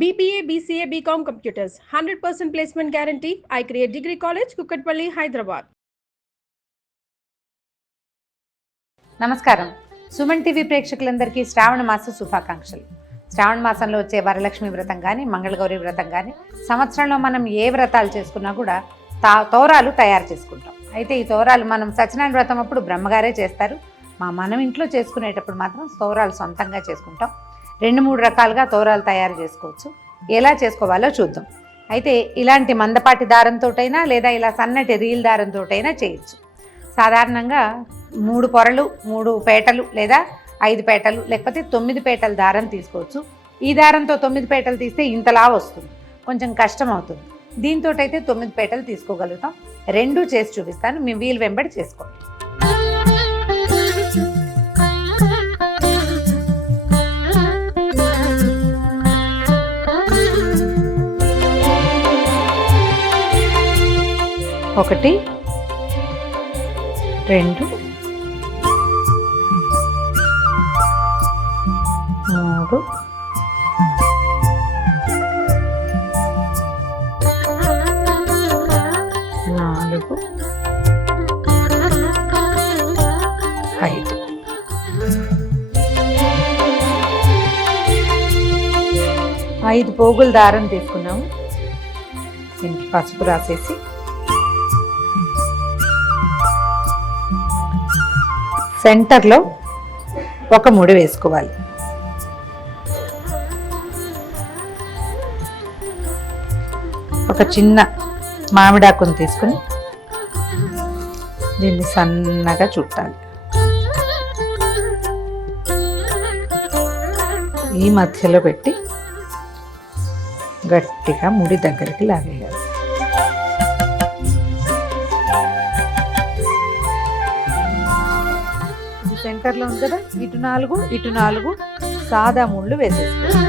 BBA, BCA, BCom Computers, 100% placement guarantee. I create Degree College, Kukatpalli, Hyderabad. నమస్కారం. Suman TV ప్రేక్షకులందరికీ శ్రావణ మాస శుభాకాంక్షలు. శ్రావణ మాసంలో వచ్చే వరలక్ష్మి వ్రతం కానీ, మంగళగౌరి వ్రతం కానీ, సంవత్సరంలో మనం ఏ వ్రతాలు చేసుకున్నా కూడా తోరాలు తయారు చేసుకుంటాం. అయితే ఈ తోరాలు మనం సత్యనారాయణ వ్రతం అప్పుడు బ్రహ్మగారే చేస్తారు. మనం ఇంట్లో చేసుకునేటప్పుడు మాత్రం తోరాలు సొంతంగా చేసుకుంటాం. 2-3 రకాలుగా తోరాలు తయారు చేసుకోవచ్చు. ఎలా చేసుకోవాలో చూద్దాం. అయితే ఇలాంటి మందపాటి దారంతోటైనా లేదా ఇలా సన్నటి రీల్ దారంతోటైనా చేయొచ్చు. సాధారణంగా 3 పొరలు, 3 పేటలు లేదా 5 పేటలు లేకపోతే 9 పేటల దారం తీసుకోవచ్చు. ఈ దారంతో 9 పేటలు తీస్తే ఇంతలా వస్తుంది, కొంచెం కష్టం అవుతుంది. దీంతో అయితే 9 పేటలు తీసుకోగలుగుతాం. 2 చేసి చూపిస్తాను, మీ వీలు వెంబడి చేసుకోండి. ఒకటి, 2, 3, 4, 5. 5 పోగుల దారం తీసుకున్నాము. దీనికి పసుపు రాసేసి సెంటర్లో ఒక ముడి వేసుకోవాలి. ఒక చిన్న మామిడాకుని తీసుకుని దీన్ని సన్నగా చుట్టాలి. ఈ మధ్యలో పెట్టి గట్టిగా ముడి దగ్గరికి లాగేయాలి. సెంటర్లో ఉంది కదా, ఇటు 4 సాదా ముళ్ళు వేసేసుకోవాలి.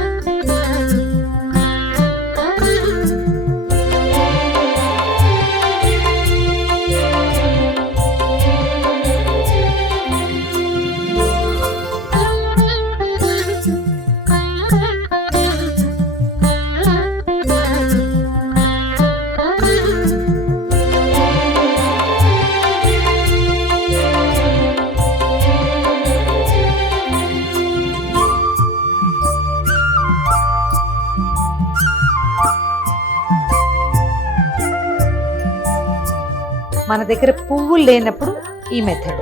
మన దగ్గర పువ్వులు లేనప్పుడు ఈ మెథడ్.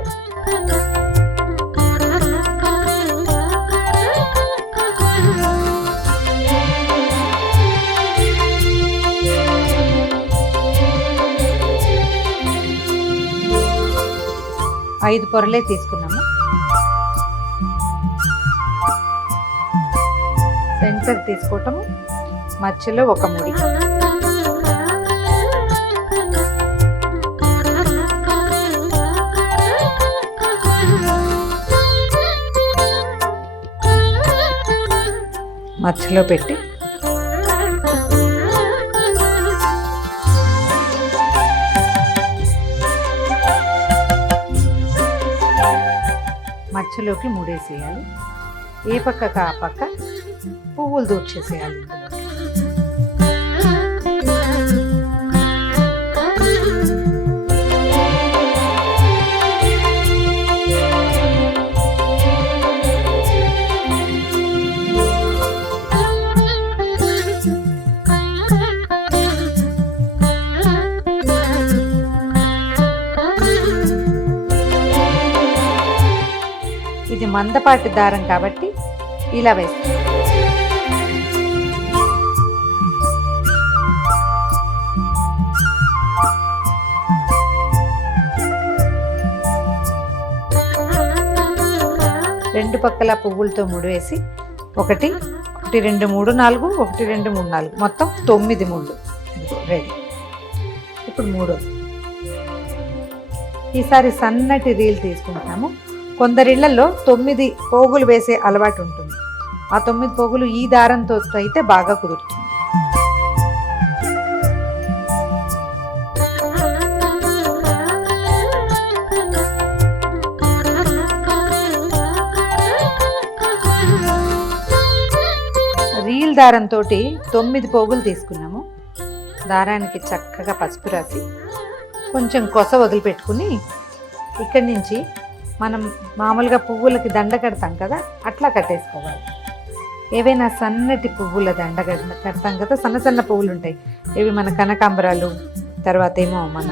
ఐదు పొరలే తీసుకున్నాము. సెంటర్ తీసుకోవటము, మధ్యలో ఒక ముడి. మధ్యలో పెట్టి మధ్యలోకి ముడేసేయాలి. ఏ పక్కకు ఆ పక్క పువ్వులు దూర్చేసేయాలి. ఇది మందపాటి దారం కాబట్టి ఇలా వేస్తాం. రెండు పక్కల పువ్వులతో ముడివేసి 1, 2, 3, 4, 1, 2, 3, 4 మొత్తం 9 ముళ్ళు. రెడీ. ఇప్పుడు 3. ఈసారి సన్నటి రీల్ తీసుకుంటాము. కొందరిళ్లలో 9 పోగులు వేసే అలవాటు ఉంటుంది. ఆ 9 పోగులు ఈ దారంతో అయితే బాగా కుదురుతుంది. రీల్ దారంతో 9 పోగులు తీసుకున్నాము. దారానికి చక్కగా పసుపు రాసి కొంచెం కొస వదిలిపెట్టుకుని ఇక్కడి నుంచి మనం మామూలుగా పువ్వులకి దండ కడతాం కదా, అట్లా కట్టేసుకోవాలి. ఏవైనా సన్నటి పువ్వుల దండ కడతాం కదా, సన్న సన్న పువ్వులు ఉంటాయి, ఇవి మన కనకాంబరాలు, తర్వాత ఏమో మన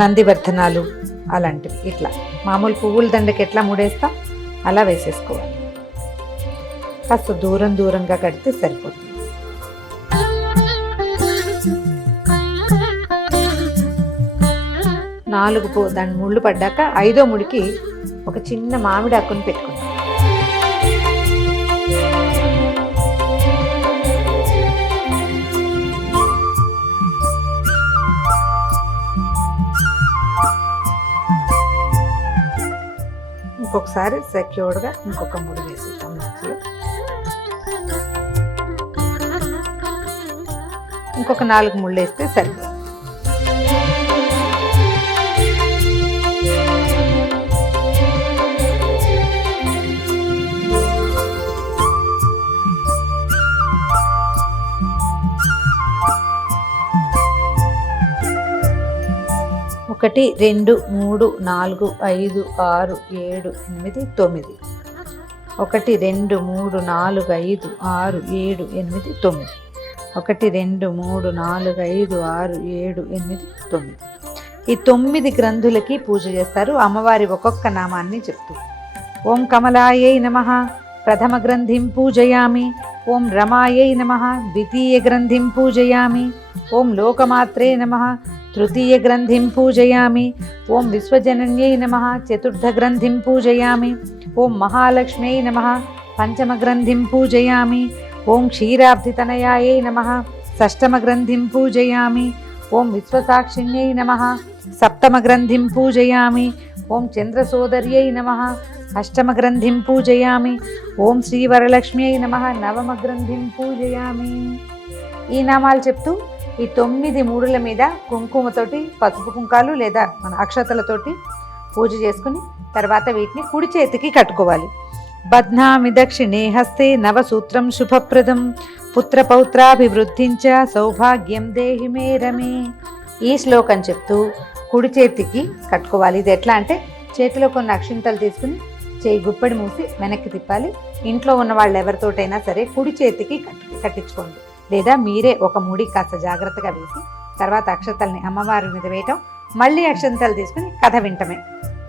నందివర్ధనాలు అలాంటివి. ఇట్లా మామూలు పువ్వుల దండకి ఎట్లా ముడేస్తాం అలా వేసేసుకోవాలి. కాస్త దూరంగా కడితే సరిపోతుంది. దాని ముళ్ళు పడ్డాక 5వ ముడికి ఒక చిన్న మామిడి ఆకుని పెట్టుకుంటాం. ఇంకొకసారి సెక్యూర్డ్గా ఇంకొక ముడి వేసేద్దాం. ఇంకొక 4 ముళ్ళు వేస్తే సరిపోతుంది. ఒకటి 2 3 4 5 6 7 8 9. 1 2 3 4 5 6 7 8 9. 1 2 3 4 5 6 7 8 9. ఈ 9 గ్రంథులకి పూజ చేస్తారు. అమ్మవారి ఒక్కొక్క నామాన్ని చెప్తూ ఓం కమలాయై నమః ప్రథమ గ్రంథిం పూజయామి, ఓం రమాయై నమః ద్వితీయ గ్రంథిం పూజయామి, ఓం లోకమాత్రే నమః తృతీయ గ్రంథిం పూజయామి, ఓం విశ్వజనన్యై నమః చతుర్థ గ్రంథిం పూజయామి, ఓం మహాలక్ష్మ్యై నమః పంచమ గ్రంథిం పూజయామి, ఓం క్షీరాబ్ధితనయాయై నమః షష్టమ గ్రంథిం పూజయామి, ఓం విశ్వసాక్షిణ్యై నమః సప్తమ గ్రంథిం పూజయామి, ఓం చంద్రసోదర్యై నమః అష్టమ గ్రంథిం పూజయామి, ఓం శ్రీవరలక్ష్మ్యై నమః నవమ గ్రంథిం పూజయామి. ఈ నామాలు చెప్తూ ఈ 9 మూడుల మీద కుంకుమతోటి, పసుపు కుంకాలు లేదా మన అక్షతలతోటి పూజ చేసుకుని తర్వాత వీటిని కుడి చేతికి కట్టుకోవాలి. బధ్నామి దక్షిణే హస్తే నవసూత్రం శుభప్రదం పుత్రపౌత్రాభివృద్ధించ సౌభాగ్యం దేహి మే రమే. ఈ శ్లోకం చెప్తూ కుడి చేతికి కట్టుకోవాలి. ఇది ఎట్లా అంటే చేతిలో కొన్ని అక్షింతలు తీసుకుని చేయి గుప్పడి మూసి వెనక్కి తిప్పాలి. ఇంట్లో ఉన్న వాళ్ళు ఎవరితోటైనా సరే కుడి చేతికి కట్టించుకోండి, లేదా మీరే ఒక ముడి కాస్త జాగ్రత్తగా వేసి తర్వాత అక్షతల్ని అమ్మవారి మీద వేయటం, మళ్ళీ అక్షంతలు తీసుకుని కథ వింటమే.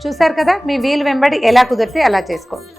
చూశారు కదా, మీ వీలు వెంబడి ఎలా కుదిరితే అలా చేసుకోండి.